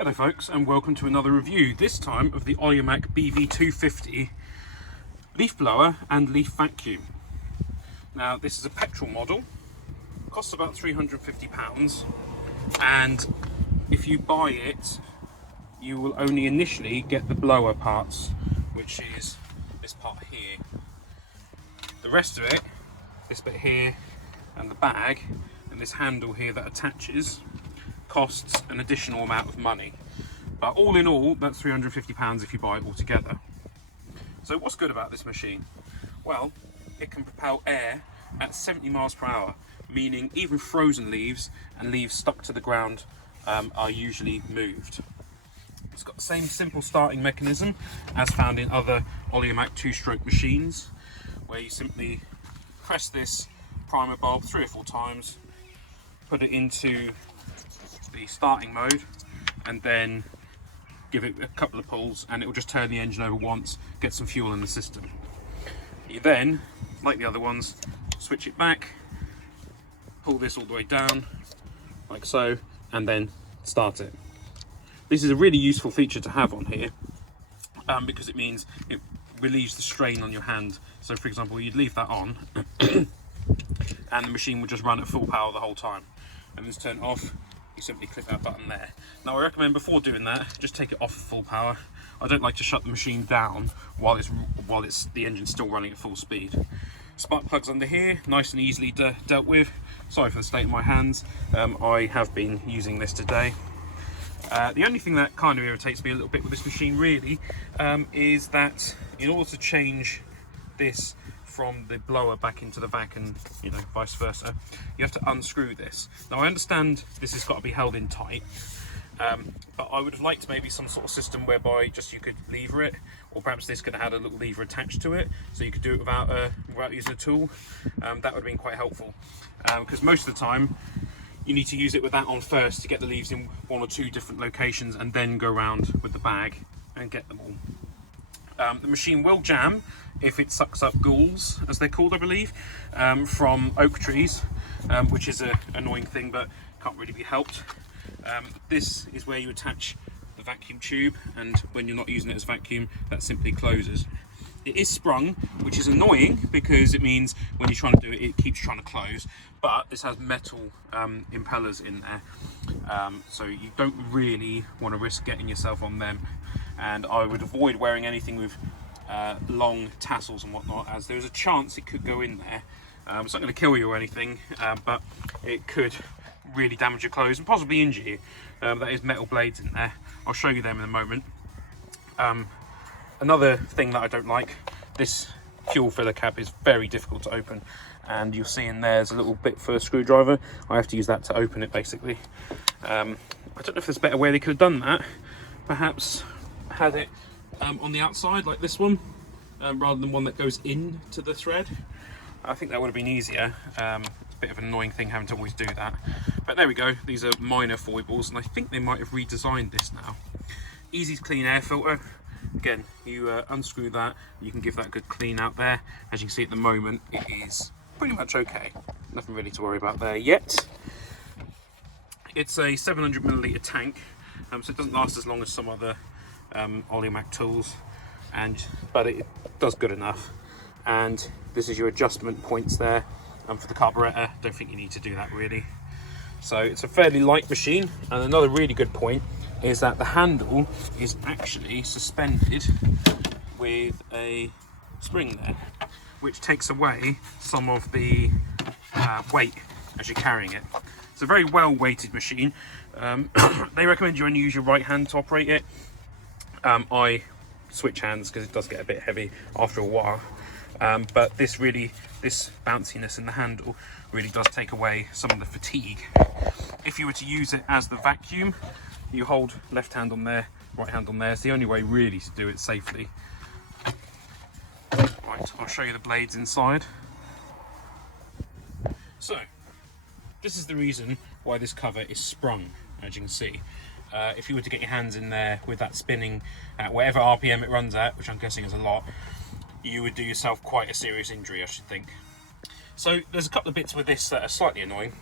Hello folks, and welcome to another review, this time of the Oleo-Mac BV250 leaf blower and leaf vacuum. Now this is a petrol model, costs about £350, and if you buy it you will only initially get the blower parts, which is this part here. The rest of it, this bit here and the bag and this handle here that attaches, costs an additional amount of money, but all in all that's £350 if you buy it all together. So what's good about this machine? Well, it can propel air at 70 miles per hour, meaning even frozen leaves and leaves stuck to the ground are usually moved. It's got the same simple starting mechanism as found in other Oleo-Mac two-stroke machines, where you simply press this primer bulb 3 or 4 times, put it into the starting mode, and then give it a couple of pulls and it will just turn the engine over once, get some fuel in the system. You then, like the other ones, switch it back, pull this all the way down like so, and then start it. This is a really useful feature to have on here because it means it relieves the strain on your hand. So for example, you'd leave that on and the machine would just run at full power the whole time, and then turn it off, you simply click that button there. Now I recommend before doing that, just take it off full power. I don't like to shut the machine down while the engine's still running at full speed. Spark plugs under here, nice and easily dealt with. Sorry for the state of my hands, I have been using this today. The only thing that kind of irritates me a little bit with this machine really is that in order to change this from the blower back into the vac and vice versa, you have to unscrew this. Now I understand this has got to be held in tight, but I would have liked maybe some sort of system whereby just you could lever it, or perhaps this could have had a little lever attached to it so you could do it without using a tool. That would have been quite helpful, because most of the time you need to use it with that on first to get the leaves in 1 or 2 different locations and then go around with the bag and get them all. The machine will jam if it sucks up ghouls, as they're called I believe, from oak trees, which is an annoying thing but can't really be helped. This is where you attach the vacuum tube, and when you're not using it as vacuum, that simply closes. It is sprung, which is annoying because it means when you're trying to do it, it keeps trying to close, but this has metal impellers in there, so you don't really want to risk getting yourself on them, and I would avoid wearing anything with long tassels and whatnot, as there's a chance it could go in there. It's not going to kill you or anything, but it could really damage your clothes and possibly injure you. That is metal blades in there. I'll show you them in a moment. Another thing that I don't like, this fuel filler cap is very difficult to open, and you'll see in there's a little bit for a screwdriver. I have to use that to open it basically. I don't know if there's a better way they could have done that. Perhaps had it on the outside like this one, rather than one that goes into the thread. I think that would have been easier. It's a bit of an annoying thing having to always do that, but there we go. These are minor foibles, and I think they might have redesigned this now. Easy to clean air filter. Again, you unscrew that, you can give that a good clean out there. As you can see at the moment, it is pretty much okay. Nothing really to worry about there yet. It's a 700ml tank, so it doesn't last as long as some other Oleo-Mac tools, but it does good enough. And this is your adjustment points there, for the carburetor. Don't think you need to do that really. So it's a fairly light machine, and another really good point is that the handle is actually suspended with a spring there, which takes away some of the weight as you're carrying it. It's a very well weighted machine. They recommend you only use your right hand to operate it. I switch hands because it does get a bit heavy after a while, but this bounciness in the handle really does take away some of the fatigue. If you were to use it as the vacuum, you hold left hand on there, right hand on there. It's the only way really to do it safely. Right, I'll show you the blades inside. So this is the reason why this cover is sprung, as you can see. If you were to get your hands in there with that spinning at whatever RPM it runs at, which I'm guessing is a lot, you would do yourself quite a serious injury, I should think. So there's a couple of bits with this that are slightly annoying.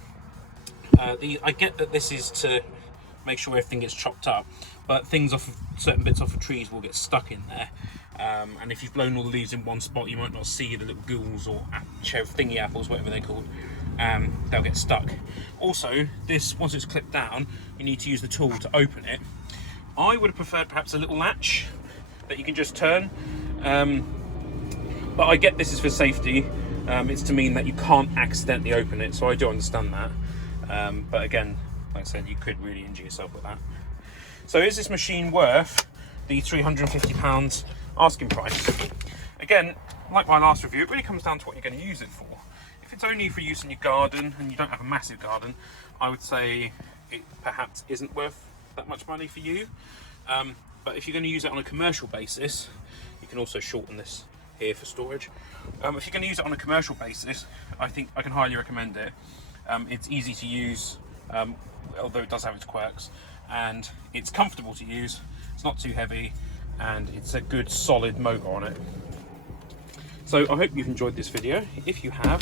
I get that this is to make sure everything gets chopped up, but things off of certain bits off of trees will get stuck in there. And if you've blown all the leaves in one spot, you might not see the little ghouls or thingy apples, whatever they're called. They'll get stuck. Also, this, once it's clipped down, you need to use the tool to open it. I would have preferred perhaps a little latch that you can just turn, but I get this is for safety. It's to mean that you can't accidentally open it, so I do understand that. But again, like I said, you could really injure yourself with that. So is this machine worth the £350 asking price? Again, like my last review, it really comes down to what you're going to use it for. If it's only for use in your garden and you don't have a massive garden, I would say it perhaps isn't worth that much money for you. But if you're going to use it on a commercial basis, you can also shorten this here for storage. If you're going to use it on a commercial basis, I think I can highly recommend it. It's easy to use, although it does have its quirks, and it's comfortable to use, it's not too heavy, and it's a good solid motor on it. So I hope you've enjoyed this video. If you have,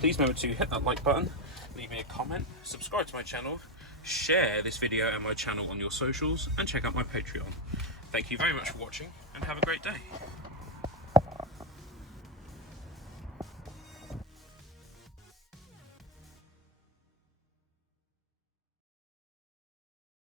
please remember to hit that like button, leave me a comment, subscribe to my channel, share this video and my channel on your socials, and check out my Patreon. Thank you very much for watching, and have a great day.